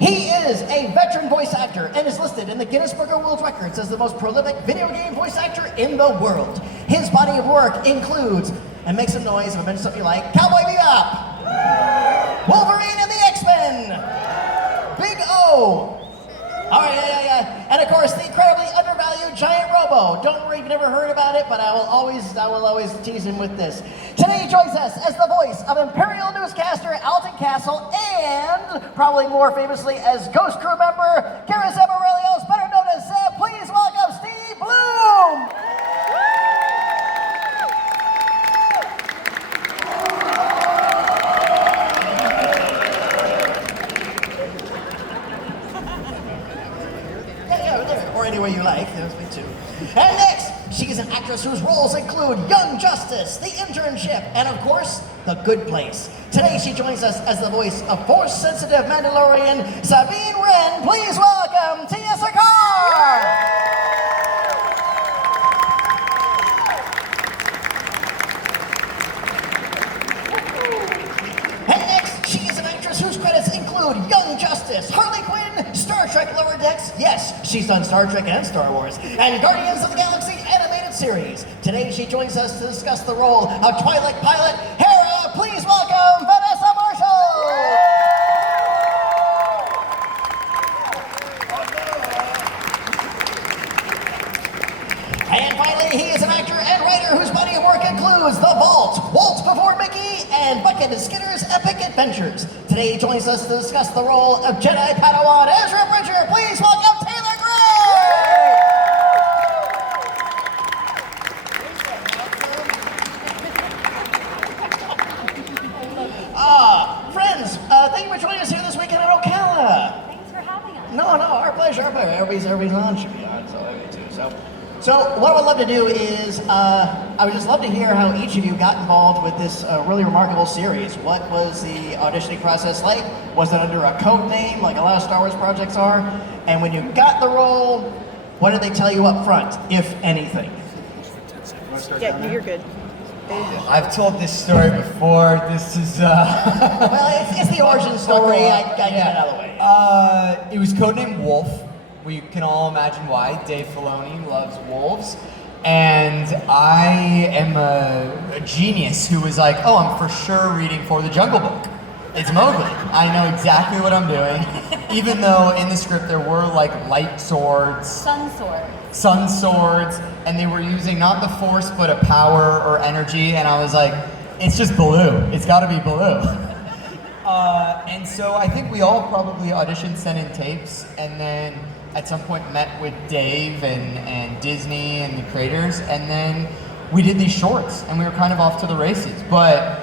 He is a veteran voice actor and is listed in the Guinness Book of World Records as the most prolific video game voice actor in the world. His body of work includes, and make some noise if I mention something you like, Cowboy Bebop, Wolverine and the X-Men, Big O. All right, yeah. And of course, the incredibly undervalued Giant Robo. Don't worry, you've never heard about it, but I will always tease him with this. Today he joins us as the voice of Imperial newscaster Alton Castle and probably more famously as Ghost Crew member Garrus Aurelios, better known as Zeb. Please welcome Steve Bloom. Or any way you like, there's me too. And next, she is an actress whose roles include Young Justice, The Internship, and of course, The Good Place. Today she joins us as the voice of Force-sensitive Mandalorian Sabine Wren. Please welcome Tia Sakar! And next, she is an actress whose credits include Young Justice, Harley Quinn, Star Trek Lower Decks, yes, she's done Star Trek and Star Wars, and Guardians of the Galaxy animated series. Today she joins us to discuss the role of Twilight pilot Hera. Please welcome Vanessa Marshall! And finally, he is an actor and writer whose body of work includes The Vault, Waltz Before Mickey, and Bucket and Skinner's Epic Adventures. Today he joins us to discuss the role of Jedi Padawan Ezra Bridger. Please welcome Taylor Gray! Friends, thank you for joining us here this weekend at Ocala. Thanks for having us. No, our pleasure. Everybody's on should be on, so I do too. So what I would love to do is, I would just love to hear how each of you got involved with this really remarkable series. What was the auditioning process like? Was it under a code name, like a lot of Star Wars projects are? And when you got the role, what did they tell you up front, if anything? Yeah, you're good. I've told this story before. This is Well, it's the origin story. I get it out of the way. It was codenamed Wolf. We can all imagine why. Dave Filoni loves wolves. And I am a genius who was like, oh, I'm for sure reading for the Jungle Book. It's Mowgli. I know exactly what I'm doing. Even though in the script there were like light swords. Sun swords. And they were using not the Force, but a power or energy. And I was like, it's just Baloo. It's gotta be Baloo. And so I think we all probably auditioned, sent in tapes, and then at some point met with Dave and Disney and the creators, and then we did these shorts, and we were kind of off to the races. But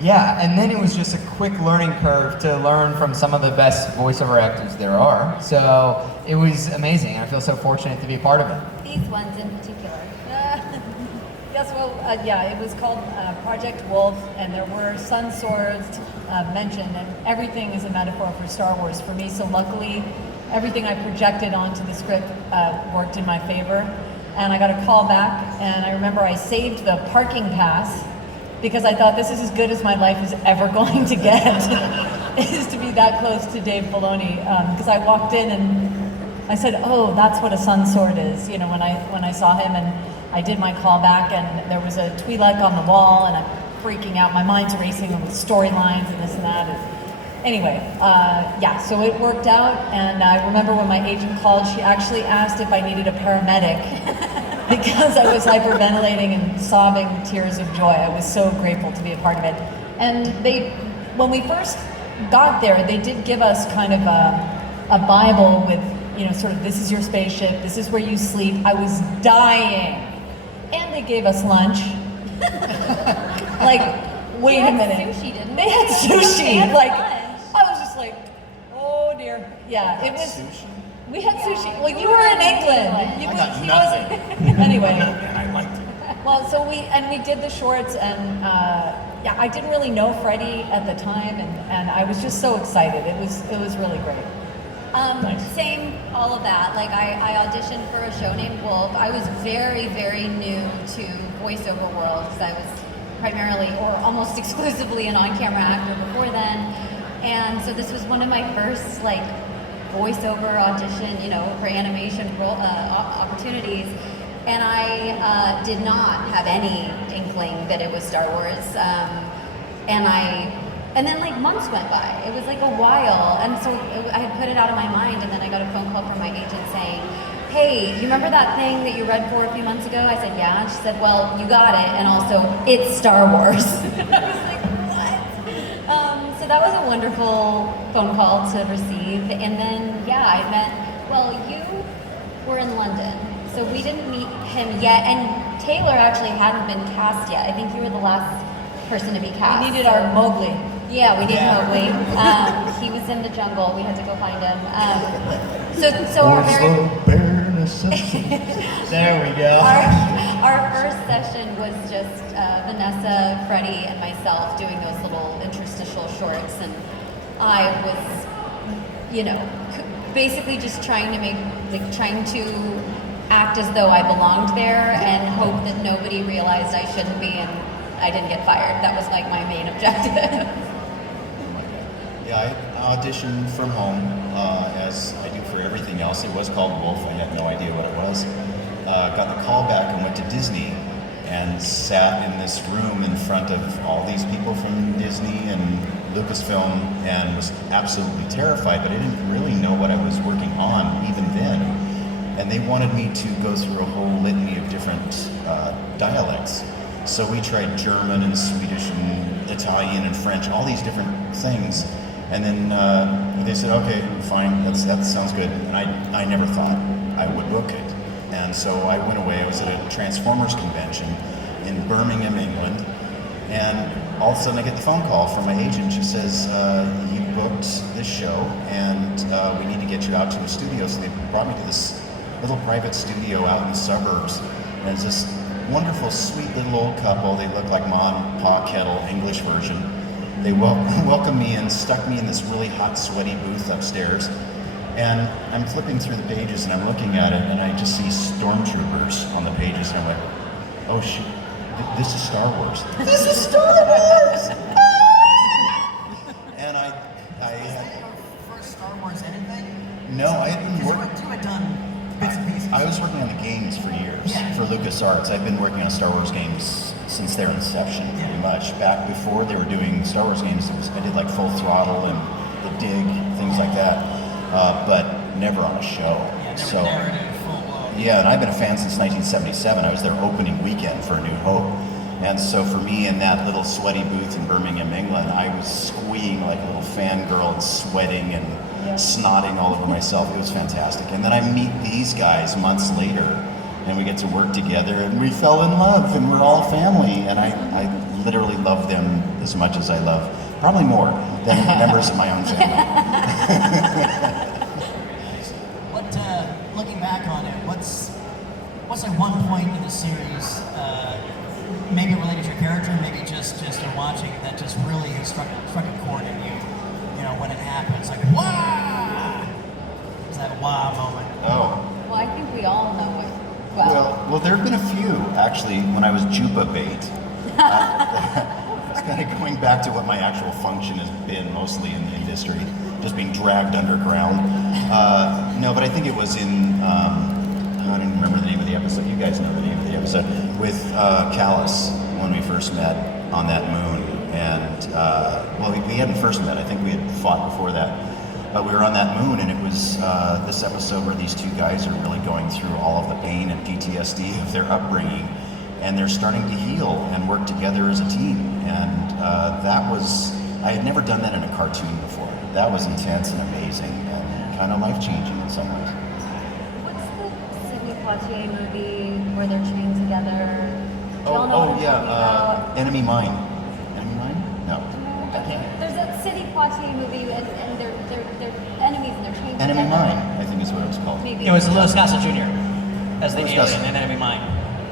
yeah, and then it was just a quick learning curve to learn from some of the best voiceover actors there are. So it was amazing, and I feel so fortunate to be a part of it. These ones in particular. Yes, well, yeah, it was called Project Wolf, and there were sun swords mentioned, and everything is a metaphor for Star Wars for me. So luckily, everything I projected onto the script worked in my favor. And I got a call back, and I remember I saved the parking pass because I thought this is as good as my life is ever going to get, is to be that close to Dave Filoni. Because I walked in and I said, oh, that's what a sun sword is, you know, when I saw him, and I did my call back, and there was a Twi'lek on the wall, and I'm freaking out. My mind's racing with storylines and this and that. And anyway, yeah, so it worked out, and I remember when my agent called, she actually asked if I needed a paramedic because I was hyperventilating and sobbing tears of joy. I was so grateful to be a part of it. And when we first got there, they did give us kind of a Bible with, you know, sort of, this is your spaceship, this is where you sleep. I was dying. And they gave us lunch. Like, wait a minute. Sushi, didn't they? Had sushi. They had like, lunch. I was just like, oh dear. Yeah, it was. Sushi? We had sushi. Well, you You were were in in England. England. I got He nothing. wasn't. Anyway. And I liked it. Well, so we did the shorts, and yeah, I didn't really know Freddie at the time, and I was just so excited. It was really great. Same, all of that. Like I auditioned for a show named Wolf. I was very, very new to voiceover world because I was primarily or almost exclusively an on-camera actor before then. And so this was one of my first like voiceover audition, you know, for animation opportunities. And I did not have any inkling that it was Star Wars. And then like months went by. It was like a while. And so I had put it out of my mind, and then I got a phone call from my agent saying, hey, you remember that thing that you read for a few months ago? I said, yeah. And she said, well, you got it. And also, it's Star Wars. I was like, what? So that was a wonderful phone call to receive. And then, yeah, I met, well, you were in London. So we didn't meet him yet. And Taylor actually hadn't been cast yet. I think you were the last person to be cast. We needed our Mowgli. Yeah, we did Mowgli. He was in the jungle. We had to go find him. So our very There we go. our first session was just Vanessa, Freddie, and myself doing those little interstitial shorts, and I was, you know, basically just trying to act as though I belonged there and hope that nobody realized I shouldn't be and I didn't get fired. That was like my main objective. Yeah, I auditioned from home, as I do for everything else. It was called Wolf. I had no idea what it was. Got the call back and went to Disney and sat in this room in front of all these people from Disney and Lucasfilm and was absolutely terrified, but I didn't really know what I was working on even then. And they wanted me to go through a whole litany of different dialects. So we tried German and Swedish and Italian and French, all these different things. And then they said, okay, fine, that sounds good. And I never thought I would book it. And so I went away. I was at a Transformers convention in Birmingham, England. And all of a sudden I get the phone call from my agent. She says, you booked this show and we need to get you out to a studio. So they brought me to this little private studio out in the suburbs. And it's this wonderful, sweet little old couple. They look like Ma and Pa Kettle, English version. They welcomed me and stuck me in this really hot, sweaty booth upstairs. And I'm flipping through the pages and I'm looking at it and I just see stormtroopers on the pages and I'm like, oh shit, this is Star Wars. This is Star Wars! And I had... First Star Wars anything? No, I had been working... You had done bits and pieces. I was working on the games for years, for LucasArts. I've been working on Star Wars games since their inception, pretty much. Back before they were doing Star Wars games, I did like Full Throttle and The Dig, things like that, but never on a show. Yeah, and I've been a fan since 1977. I was their opening weekend for A New Hope. And so for me in that little sweaty booth in Birmingham, England, I was squeeing like a little fangirl and sweating and snotting all over myself. It was fantastic. And then I meet these guys months later and we get to work together and we fell in love and we're all family. And I literally love them as much as I love, probably more than members of my own family. Looking back on it, what's like one point in the series, maybe related to your character, maybe just in watching, that just really struck a chord in you? You know, when it happens, like wow, it's that wow moment. Oh. Well, I think we all know it. Well, there have been a few, actually, when I was Jupa bait. It's kind of going back to what my actual function has been mostly in the industry, just being dragged underground. No, but I think it was in, I don't even remember the name of the episode. You guys know the name of the episode. With Callus, when we first met on that moon. And, well, we hadn't first met. I think we had fought before that. But we were on that moon, and it was this episode where these two guys are really going through all of the pain and PTSD of their upbringing, and they're starting to heal and work together as a team. And that was, I had never done that in a cartoon before. That was intense and amazing and kind of life-changing in some ways. What's the Sidney Poitier movie where they're trained together? Do y'all know what I'm talking about? Enemy Mine. Enemy Mine? No. Okay. There's a Sidney Poitier movie and they're enemies and they're trained Enemy together. Mine, I think is what it was called. Maybe. It was Louis Gossett Jr. as the Louis alien Gossett. in Enemy Mine.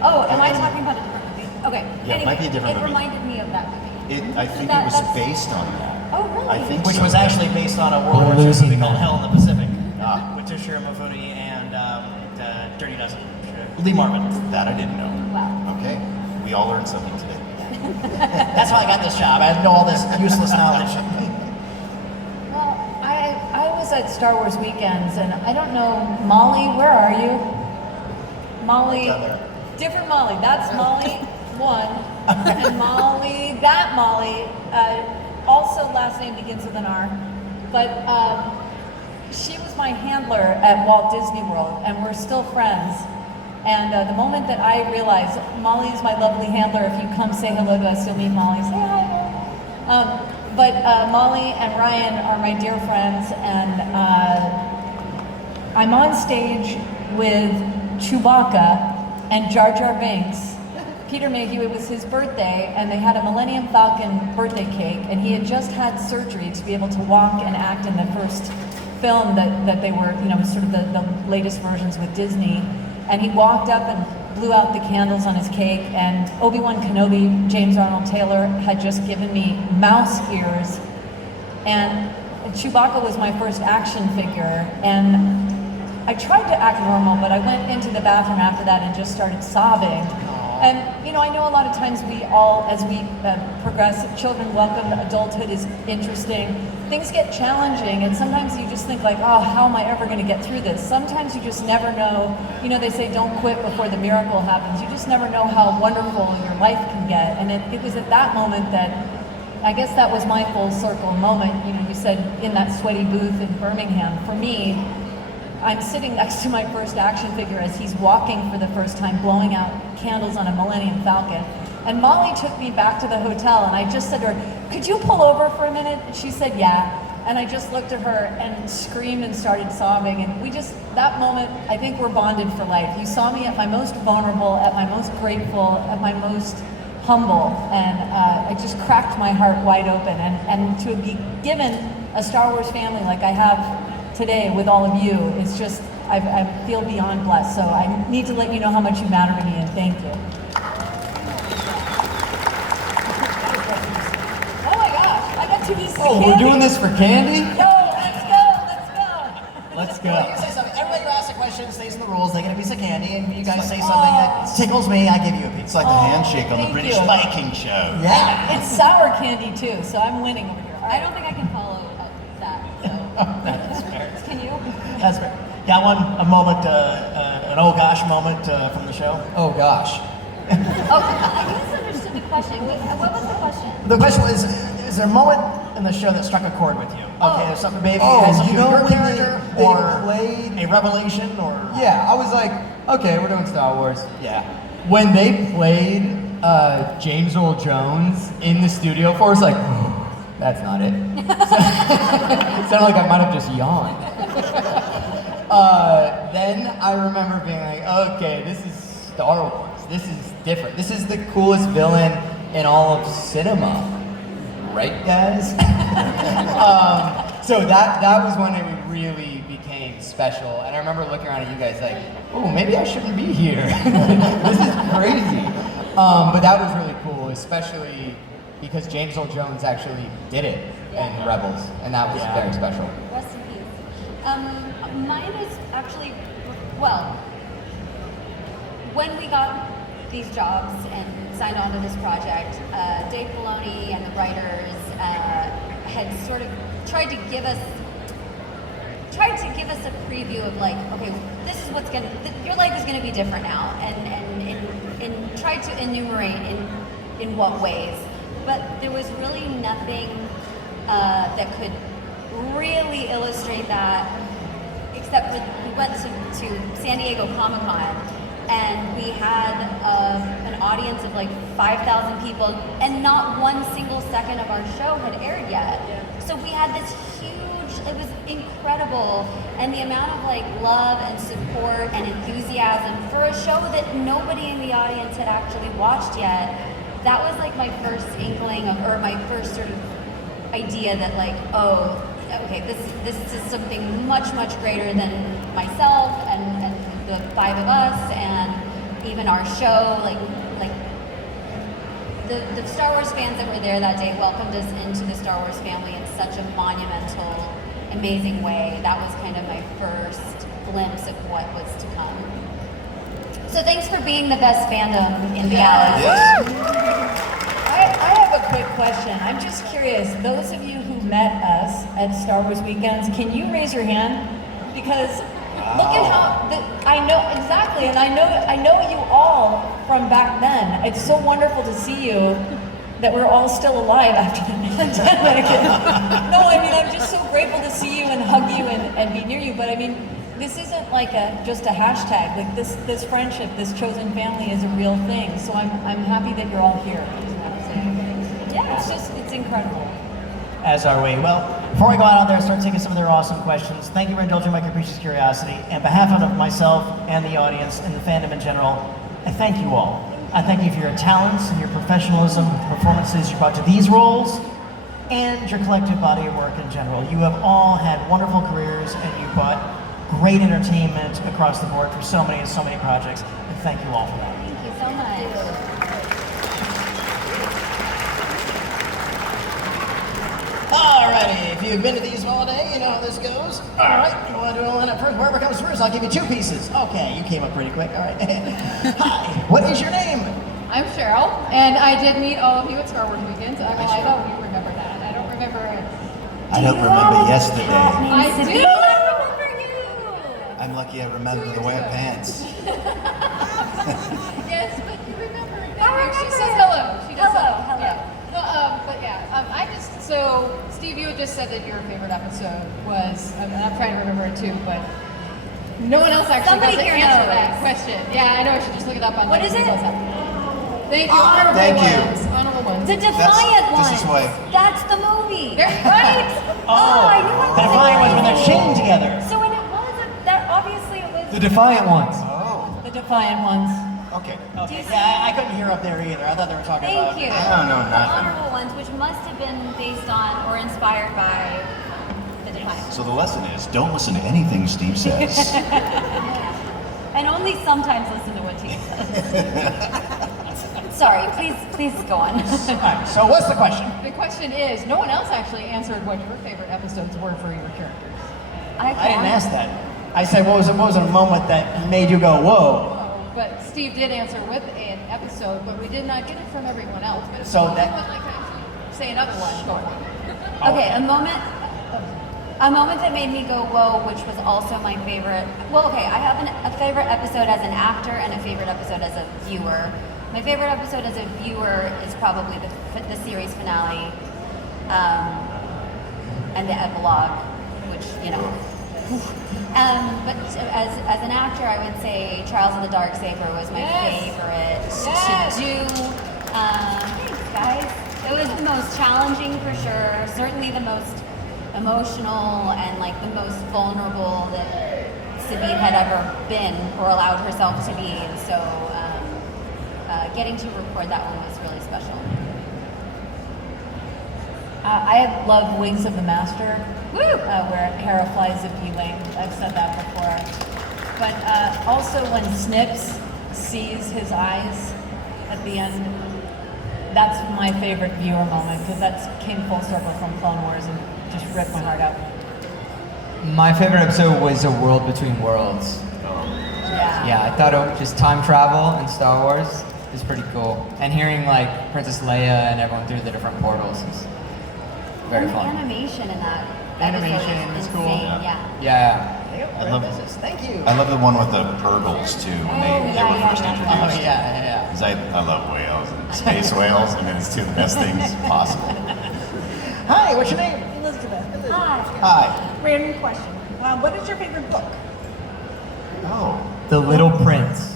Oh, am I talking about a different movie? Okay. Yeah, it might be a different it movie. reminded me of that movie. I think it was based on that. Oh, really? I think Which so. was actually based on a World War II movie called Hell in the Pacific with Toshiro Mifune and Dirty Dozen. Lee Marvin. That I didn't know. Wow. Okay, we all learned something today. That's how I got this job. I know all this useless knowledge. Well, I was at Star Wars weekends, and I don't know, Molly, where are you? Molly, Down there. different Molly. That's Molly one, and Molly, that Molly, also last name begins with an R, but she was my handler at Walt Disney World, and we're still friends. And the moment that I realized Molly is my lovely handler, if you come say hello to us, you'll meet Molly. Say hi. But Molly and Ryan are my dear friends, and I'm on stage with Chewbacca and Jar Jar Binks. Peter Mayhew, it was his birthday, and they had a Millennium Falcon birthday cake, and he had just had surgery to be able to walk and act in the first film that they were, sort of the latest versions with Disney. And he walked up and blew out the candles on his cake, and Obi-Wan Kenobi, James Arnold Taylor, had just given me mouse ears, and Chewbacca was my first action figure, and I tried to act normal, but I went into the bathroom after that and just started sobbing. And I know a lot of times we all, as we progress, children welcome, adulthood is interesting, things get challenging, and sometimes you just think like, oh, how am I ever going to get through this? Sometimes you just never know. They say don't quit before the miracle happens. You just never know how wonderful your life can get. And it was at that moment that, I guess that was my full circle moment. You said in that sweaty booth in Birmingham. For me, I'm sitting next to my first action figure as he's walking for the first time, blowing out candles on a Millennium Falcon. And Molly took me back to the hotel, and I just said to her, could you pull over for a minute? And she said, yeah. And I just looked at her and screamed and started sobbing. And that moment, I think we're bonded for life. You saw me at my most vulnerable, at my most grateful, at my most humble. And it just cracked my heart wide open. And to be given a Star Wars family like I have today with all of you, it's just, I feel beyond blessed. So I need to let you know how much you matter to me, and thank you. Oh my gosh, I got 2 pieces of candy. We're doing this for candy? No, let's go. Let's Well, you go. can say something. Everybody who asks a question stays in the rules. They get a piece of candy, and you guys say something that tickles me, I give you a piece. It's like the handshake on the thank British you. Viking show. Yeah. It's sour candy too, so I'm winning over here. All I right. don't think I can follow up that. So That's fair. can you? That's fair. Got a moment, an oh gosh moment from the show. Oh gosh. Oh, I misunderstood the question. What was the question? The question was, is there a moment in the show that struck a chord with you? Okay, there's something maybe Oh, has something you to do know with your when character, they or played- a revelation, or... Yeah, I was like, okay, we're doing Star Wars. Yeah. When they played James Earl Jones in the studio for us, like, that's not it. It sounded like I might have just yawned. Then I remember being like, okay, this is Star Wars. This is different. This is the coolest villain in all of cinema. Right, guys? So that was when it really became special. And I remember looking around at you guys like, oh, maybe I shouldn't be here. This is crazy. But that was really cool, especially because James Earl Jones actually did it in Rebels, and that was very special. Rest in peace. Mine is actually, well, when we got these jobs and signed on to this project, Dave Filoni and the writers had sort of tried to give us a preview of like, okay, this is what's your life is gonna be different now, and tried to enumerate in what ways. But there was really nothing that could really illustrate that, except for we went to San Diego Comicon, and we had an audience of like 5,000 people, and not one single second of our show had aired yet. So we had this huge, it was incredible, and the amount of like love and support and enthusiasm for a show that nobody in the audience had actually watched yet. That was like my first inkling of, or my first sort of idea that like, oh, okay, this is something much greater than myself and the 5 of us and even our show. Like the Star Wars fans that were there that day welcomed us into the Star Wars family in such a monumental, amazing way. That was kind of my first glimpse of what was to come. So thanks for being the best fandom in the galaxy. I have a quick question. I'm just curious, those of you who met us at Star Wars weekends, can you raise your hand? Because look at how I know exactly, and I know you all from back then. It's so wonderful to see you that we're all still alive after the pandemic. No, I mean I'm just so grateful to see you and hug you and be near you. But I mean, this isn't like just a hashtag. Like this friendship, this chosen family is a real thing. So I'm happy that you're all here. Is what I'm saying. Yeah, it's incredible. As are we. Well, before we go out there and start taking some of their awesome questions, thank you for indulging my capricious curiosity. On behalf of myself and the audience and the fandom in general, I thank you all. I thank you for your talents and your professionalism, performances you brought to these roles, and your collective body of work in general. You have all had wonderful careers, and you brought great entertainment across the board for so many projects. And thank you all for that. Thank you so much. Alrighty, if you've been to these all day, you know how this goes. Alright, you want to do a lineup first? Whoever comes first, I'll give you 2 pieces. Okay, you came up pretty quick, alright. Hi, what is your name? I'm Cheryl, and I did meet all of you at Star Wars Weekends. I don't you remember that. I don't remember it. I don't remember yesterday. I do. I remember you. I'm lucky I remember the white pants. Yes, but you remember. remember She says it. hello. She does Hello, hello. hello. Yeah. But yeah, so Steve, you had just said that your favorite episode was. I'm trying to remember it too, but. No one else actually Somebody got to here answer knows. that question. Yeah, I know. I should just look it up on What is it? Thank you. Honorable Thank you. ones. Honorable ones. The Defiant This one. is why. That's the movie. There you go. Right? I knew it The Defiant ones when they're chained together. So when it was, that obviously it was. The Defiant ones. Oh, The Defiant ones. okay. Okay. Yeah, I couldn't hear up there either. I thought they were talking about. Thank you. I don't know The nothing. honorable ones, which must have been based on or inspired by the Defiant. So the lesson is, don't listen to anything Steve says. And only sometimes listen to what he says. Sorry, please go on. Alright, so what's the question? The question is, no one else actually answered what your favorite episodes were for your characters. I didn't ask that. I said, what was a moment that made you go, whoa? But Steve did answer with an episode, but we did not get it from everyone else. But if So someone that- would like to actually say another one, go on. Okay, a moment that made me go whoa, which was also my favorite. Well, okay, I have a favorite episode as an actor and a favorite episode as a viewer. My favorite episode as a viewer is probably the series finale and the epilogue, which but as an actor, I would say Trials of the Darksaber was my favorite to do. Thanks, guys. It was the most challenging for sure. Certainly the most emotional and like the most vulnerable that Sabine had ever been or allowed herself to be. And so getting to record that one was really special. I love Wings of the Master, Woo! where Hera flies a V-Wing. I've said that before. But also when Snips sees his eyes at the end, that's my favorite viewer moment because that came full circle from Clone Wars and just ripped my heart out. My favorite episode was A World Between Worlds. Yeah, I thought just time travel in Star Wars is pretty cool. And hearing like Princess Leia and everyone through the different portals is very And the fun. animation in that Animation episode is is cool. insane. Yeah. Yeah. I love Thank you. I love the one with the Purgles too when they were first Oh, introduced. yeah. 'Cause I love whales and space whales. I mean, it's two of the best things possible. Hi, what's your name? Elizabeth. Hi. Hi. Random question. What is your favorite book? Oh. The Little Prince.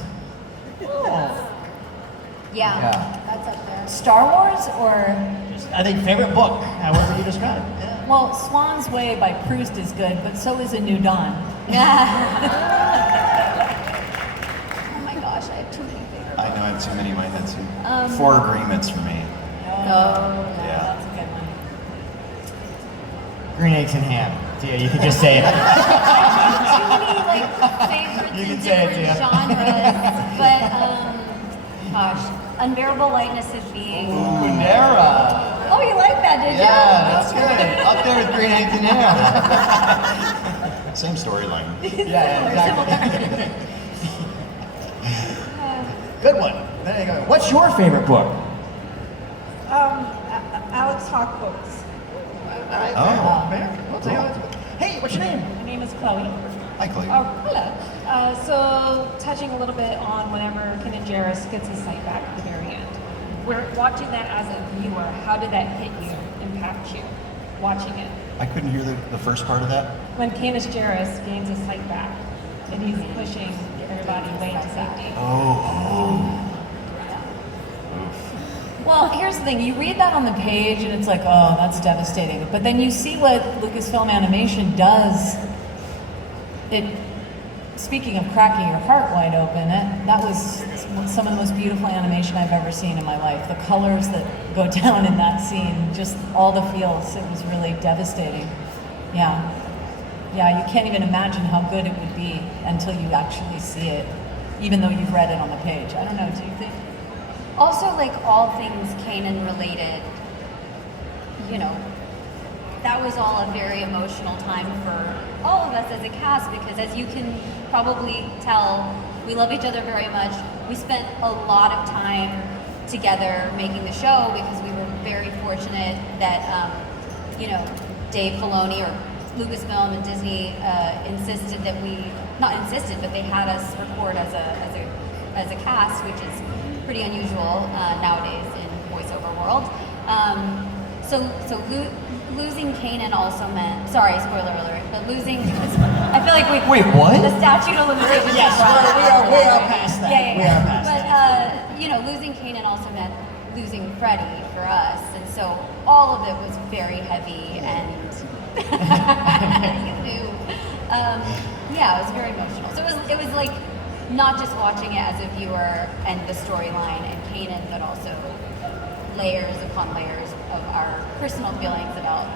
Yeah. Yeah. That's up there. Star Wars or, I think favorite book, however you describe it. Yeah. well, Swan's Way by Proust is good, but so is A New Dawn. Oh my gosh, I have too many favorite. I know I have too many. Mine had some. Four Agreements for me. Yeah. That's a good one. Green eggs and ham. Yeah, you can just say it. Too many like favorites You in can say it, different Tia. genres, but gosh, Unbearable Lightness of Being. Kundera. Oh, you like that, did you? Yeah, that's good. Up there with Green Eggs and Ham. Same storyline. Yeah, exactly. Good one. There you go. What's your favorite book? Alex Hawk books. right. Oh. Fair. We'll take it. Hey, what's your name? My name is Chloe. Hi, Clay. Oh, hello. So, touching a little bit on whenever Kenan Jarrus gets his sight back at the very end. We're watching that as a viewer. How did that hit you, impact you, watching it? I couldn't hear the first part of that. When Kenan Jarrus gains his sight back and he's pushing everybody away to safety. Oh. Well, here's the thing. You read that on the page and it's like, oh, that's devastating. But then you see what Lucasfilm Animation does. Speaking of cracking your heart wide open, that was some of the most beautiful animation I've ever seen in my life. The colors that go down in that scene, just all the feels, it was really devastating. Yeah, you can't even imagine how good it would be until you actually see it, even though you've read it on the page. I don't know, do you think? Also, like all things Kanan related, you know, that was all a very emotional time for all of us as a cast, because as you can probably tell, we love each other very much. We spent a lot of time together making the show because we were very fortunate that, you know, Dave Filoni or Lucasfilm and Disney insisted that not insisted, but they had us record as a cast, which is pretty unusual nowadays in voiceover world. Losing Kanan also meant, sorry, spoiler alert, but losing, I feel like Wait, what? the statute of limitations. Yes, we are past that. Yeah. We are past that. But, you know, losing Kanan also meant losing Freddie for us. And so all of it was very heavy and, you knew. Yeah, it was very emotional. So it was like not just watching it as a viewer and the storyline and Kanan, but also layers upon layers of our personal feelings about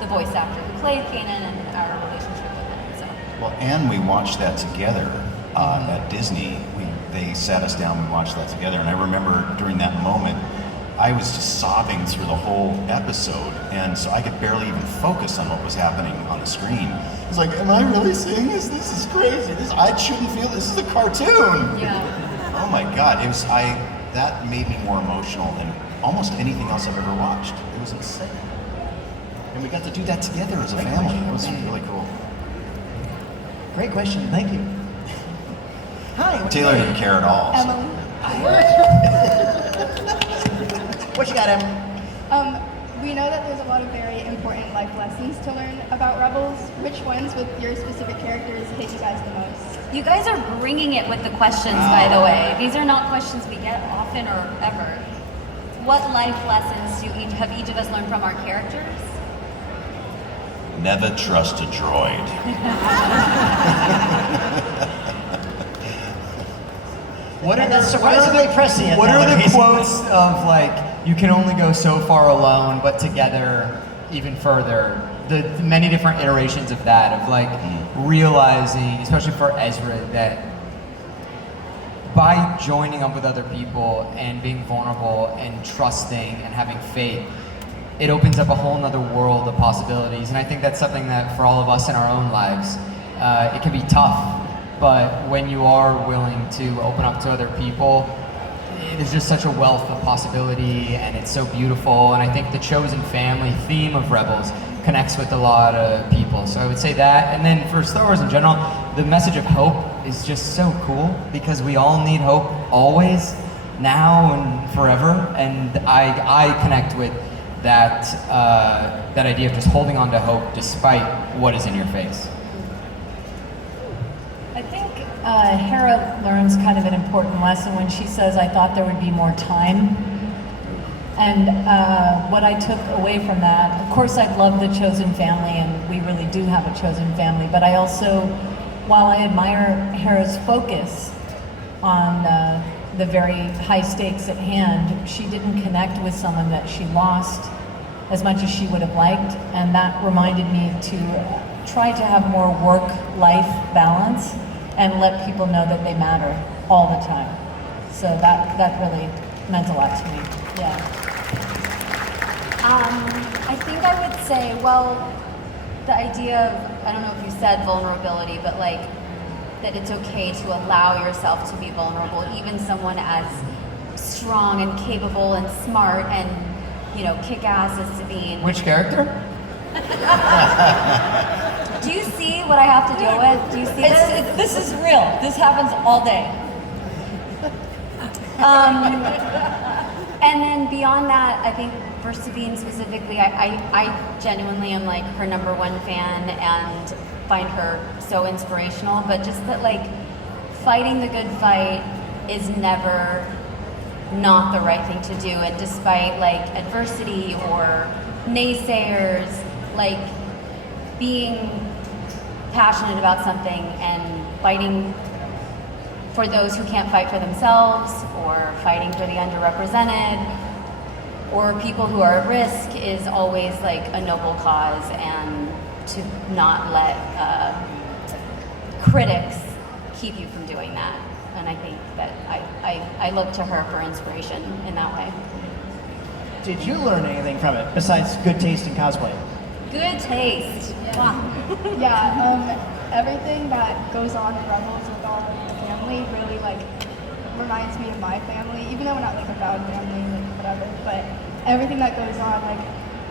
the voice actor who played Kanan and our relationship with him. So. Well, and we watched that together at Disney. They sat us down, we watched that together, and I remember during that moment, I was just sobbing through the whole episode, and so I could barely even focus on what was happening on the screen. It's like, am I really seeing this? This is crazy. I shouldn't feel this is a cartoon. Yeah. Oh my God, that made me more emotional than almost anything else I've ever watched. It was insane. And we got to do that together as a family. It was really cool. Great question. Thank you. Hi. what's Taylor your didn't name? care at all. So. Emily. What you got, Em? We know that there's a lot of very important life lessons to learn about Rebels. Which ones with your specific characters hit you guys the most? You guys are bringing it with the questions, by the way. These are not questions we get often or ever. What life lessons have each of us learned from our characters? Never trust a droid. What are That's surprisingly prescient. What are the nowadays. quotes of like, you can only go so far alone, but together even further? The many different iterations of that, of like realizing, especially for Ezra, that by joining up with other people and being vulnerable and trusting and having faith, it opens up a whole nother world of possibilities. And I think that's something that for all of us in our own lives, it can be tough. But when you are willing to open up to other people, there's just such a wealth of possibility, and it's so beautiful. And I think the chosen family theme of Rebels connects with a lot of people. So I would say that. And then for Star Wars in general, the message of hope is just so cool, because we all need hope always, now and forever. And I connect with that that idea of just holding on to hope despite what is in your face. I think Hera learns kind of an important lesson when she says, I thought there would be more time. And what I took away from that, of course I love the chosen family, and we really do have a chosen family, but I also, while I admire Hera's focus on the very high stakes at hand, she didn't connect with someone that she lost as much as she would have liked, and that reminded me to try to have more work-life balance and let people know that they matter all the time. So that really meant a lot to me. Yeah. I think I would say, well, the idea of, I don't know if you said vulnerability, but like that it's okay to allow yourself to be vulnerable, even someone as strong and capable and smart and, you know, kick-ass as Sabine. Which character? Do you see what I have to deal with? Do you see this? This is real. This happens all day. And then beyond that, I think for Sabine specifically, I genuinely am like her #1 fan and find her so inspirational. But just that, like, fighting the good fight is never not the right thing to do. And despite like adversity or naysayers, like being passionate about something and fighting for those who can't fight for themselves, or fighting for the underrepresented, or people who are at risk is always like a noble cause, and to not let critics keep you from doing that. And I think that I look to her for inspiration in that way. Did you learn anything from it besides good taste in cosplay? Good taste. Wow. Yeah, everything that goes on in Rebels with all of the family really like reminds me of my family, even though we're not like a proud family, like whatever, but everything that goes on, like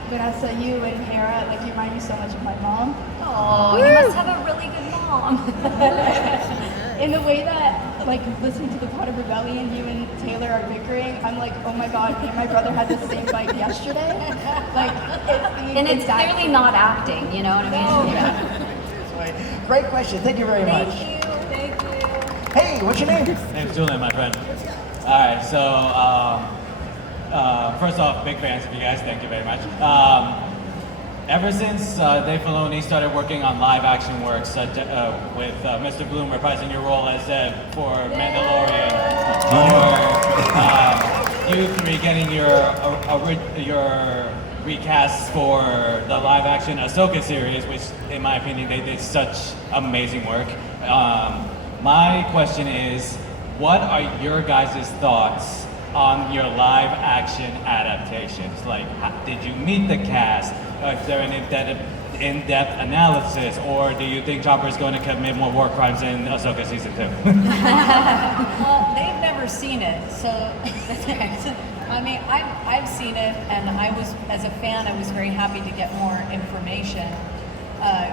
Vanessa, you and Hera, like you remind me so much of my mom. Oh, you must have a really good mom. In the way that, like, listening to the Pot of Rebellion, you and Taylor are bickering, I'm like, oh my god, me and my brother had the same fight yesterday. Like, And it's clearly not acting, you know what I mean? No. Yeah. Great question. Thank you very much. Thank you. Hey, what's your name? Name's Julian, my friend. All right, so first off, big fans of you guys. Thank you very much. Ever since Dave Filoni started working on live action works with Mr. Bloom reprising your role as Zeb for Mandalorian, or you three getting your recasts for the live action Ahsoka series, which in my opinion they did such amazing work. My question is, what are your guys' thoughts on your live action adaptations? Like, did you meet the cast? Is there an in-depth analysis, or do you think Chopper is going to commit more war crimes in Ahsoka season 2? Well, they've never seen it, so I mean, I've seen it, and I was, as a fan, I was very happy to get more information,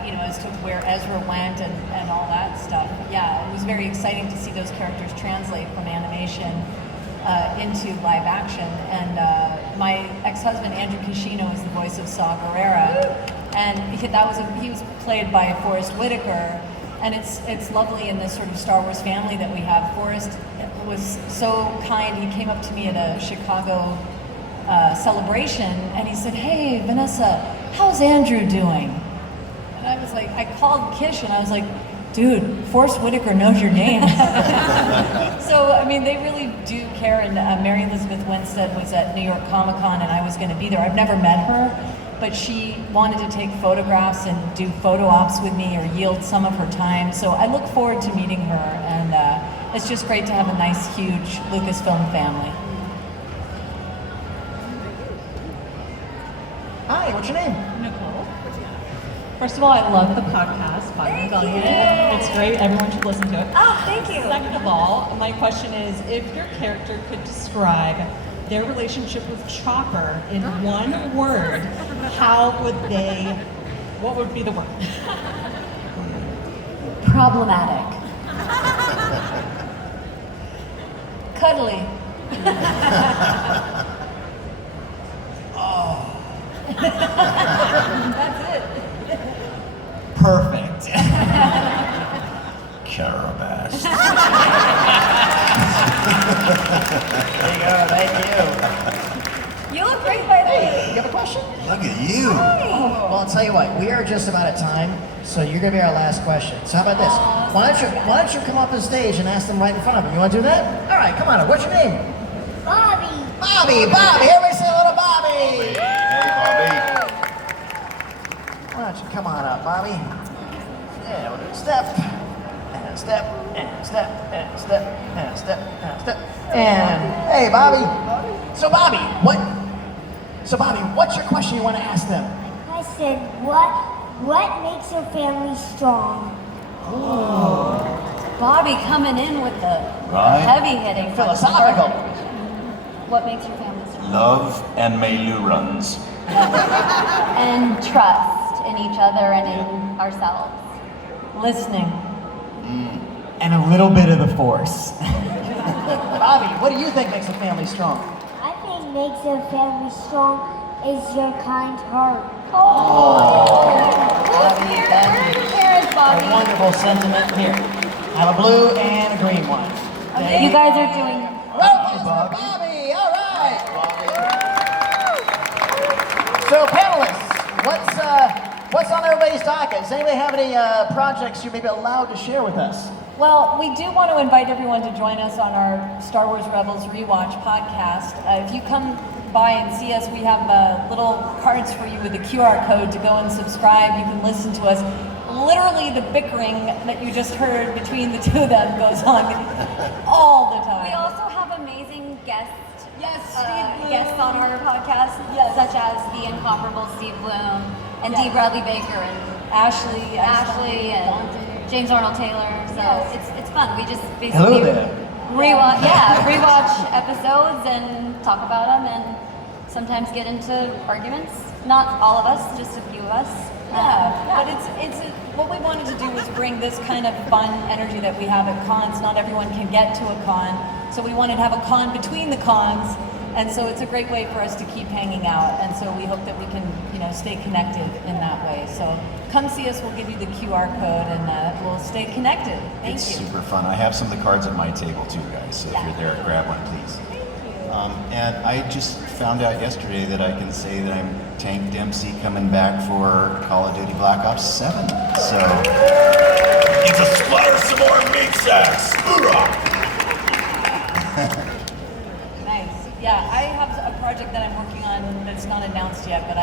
you know, as to where Ezra went and all that stuff. Yeah, it was very exciting to see those characters translate from animation into live action. And my ex-husband Andrew Kishino is the voice of Saw Gerrera, and he was played by Forrest Whitaker, and it's lovely in this sort of Star Wars family that we have. Forrest was so kind. He came up to me at a Chicago celebration, and he said, "Hey, Vanessa, how's Andrew doing?" And I was like, I called Kish, and I was like, "Dude, Forrest Whitaker knows your name." So, I mean, they really do care. And Mary Elizabeth Winstead was at New York Comicon, and I was going to be there. I've never met her, but she wanted to take photographs and do photo ops with me, or yield some of her time. So I look forward to meeting her, and it's just great to have a nice, huge Lucasfilm family. Hi, what's your name? Nicole. First of all, I love the podcast, Pod Rebellion. It's great. Everyone should listen to it. Oh, thank you. Second of all, my question is, if your character could describe their relationship with Chopper in one word, what would be the word? Problematic. Cuddly. That's it. Perfect. Carabas. There you go, thank You look great, by the way. you. You have a question? Look at you. Well, I'll tell you what, we are just about at time, so you're gonna be our last question. So how about this? Why don't you come up on stage and ask them right in front of them? You wanna do that? All right, come on up. What's your name? Bobby! Bobby! Everybody say little Bobby! Hey, Bobby. Why don't you come on up, Bobby? Yeah, we'll do a step, and a step, and a step, and a step, and a step, and a step. And hey, Bobby. So Bobby, what's your question you want to ask them? I said, what makes your family strong? Bobby coming in with the Right. heavy hitting. Philosophical. What makes your family strong? Love and Melu runs. And trust. in each other and in ourselves. Listening. And a little bit of the force. Bobby, what do you think makes a family strong? I think makes a family strong is your kind heart. Bobby, that is a wonderful sentiment. Here, I have a blue and a green one. You guys are doing. Bobby, all right. So, panelists, what's on everybody's docket? Does anybody have any projects you may be allowed to share with us? Well, we do want to invite everyone to join us on our Star Wars Rebels Rewatch podcast. If you come by and see us, we have little cards for you with a QR code to go and subscribe. You can listen to us. Literally, the bickering that you just heard between the two of them goes on all the time. We also have amazing guests. Yes, guests on our podcast, such as the incomparable Steve Bloom and Dee Bradley Baker and Ashley and James Arnold Taylor. So it's fun. We just Hello basically there. rewatch episodes and talk about them, and sometimes get into arguments. Not all of us, just a few of us. But it's what we wanted to do was bring this kind of fun energy that we have at cons. Not everyone can get to a con, so we wanted to have a con between the cons, and so it's a great way for us to keep hanging out. And so we hope that we can, stay connected in that way. So come see us. We'll give you the QR code, and we'll stay connected. Thank It's you. super fun. I have some of the cards at my table too, guys. So if you're there, grab one, please. And I just found out yesterday that I can say that I'm Tank Dempsey coming back for Call of Duty Black Ops 7. So it's a splatter some more meat sacks. Nice. Yeah, I have a project that I'm working on that's not announced yet, but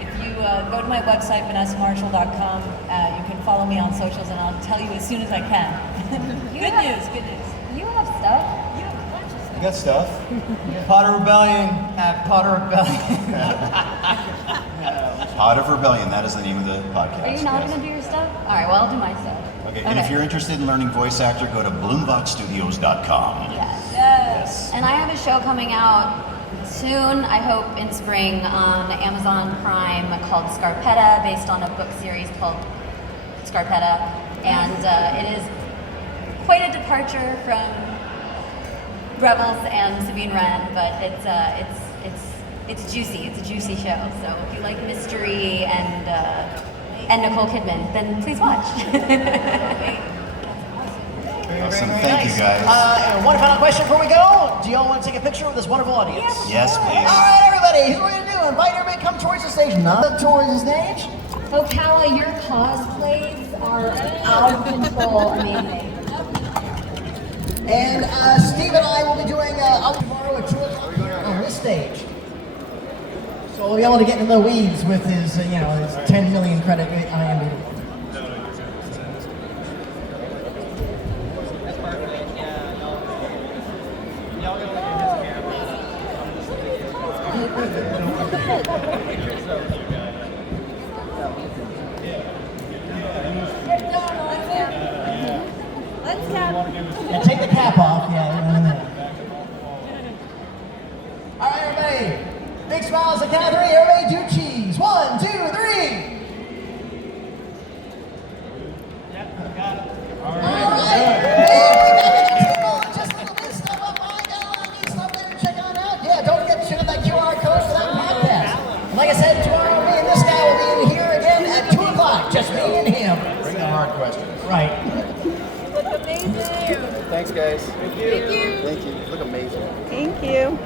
if you go to my website, vanessamarshall.com, you can follow me on socials, and I'll tell you as soon as I can. Good news. You have stuff. I got stuff. Potter Rebellion at Potter Rebellion. Pod of Rebellion, that is the name of the podcast. Are you not yes. going to do your stuff? All right, well, I'll do my stuff. Okay, and if you're interested in learning voice actor, go to bloomboxstudios.com. Yes. And I have a show coming out soon, I hope in spring, on Amazon Prime called Scarpetta, based on a book series called Scarpetta. And it is quite a departure from Rebels and Sabine Wren, but it's juicy. It's a juicy show. So if you like mystery and Nicole Kidman, then please watch. Awesome. Thank you, guys. And one final question before we go. Do y'all want to take a picture with this wonderful audience? Yes, please. All right, everybody. Here's what we're going to do. Invite everybody to come towards the stage. Not towards the stage. Ocala, your cosplays are out of control. Amazing. And Steve and I will be doing tomorrow at 2 o'clock on this stage. So we'll be able to get into the weeds with his, his 10 million credit IMDb. Yeah, take the cap off. All right, everybody. Big smiles at count of 3. Everybody do cheese. 1, 2, 3. All right. Just a little bit of stuff up behind that. Stuff there to check on out. Yeah, don't forget to check out that QR code for that podcast. And like I said, tomorrow me and this guy will be in here again at 2 o'clock. Just me and him. Bring the hard questions. Right. Thanks, guys. Thank you. Thank you. Look amazing. Thank you.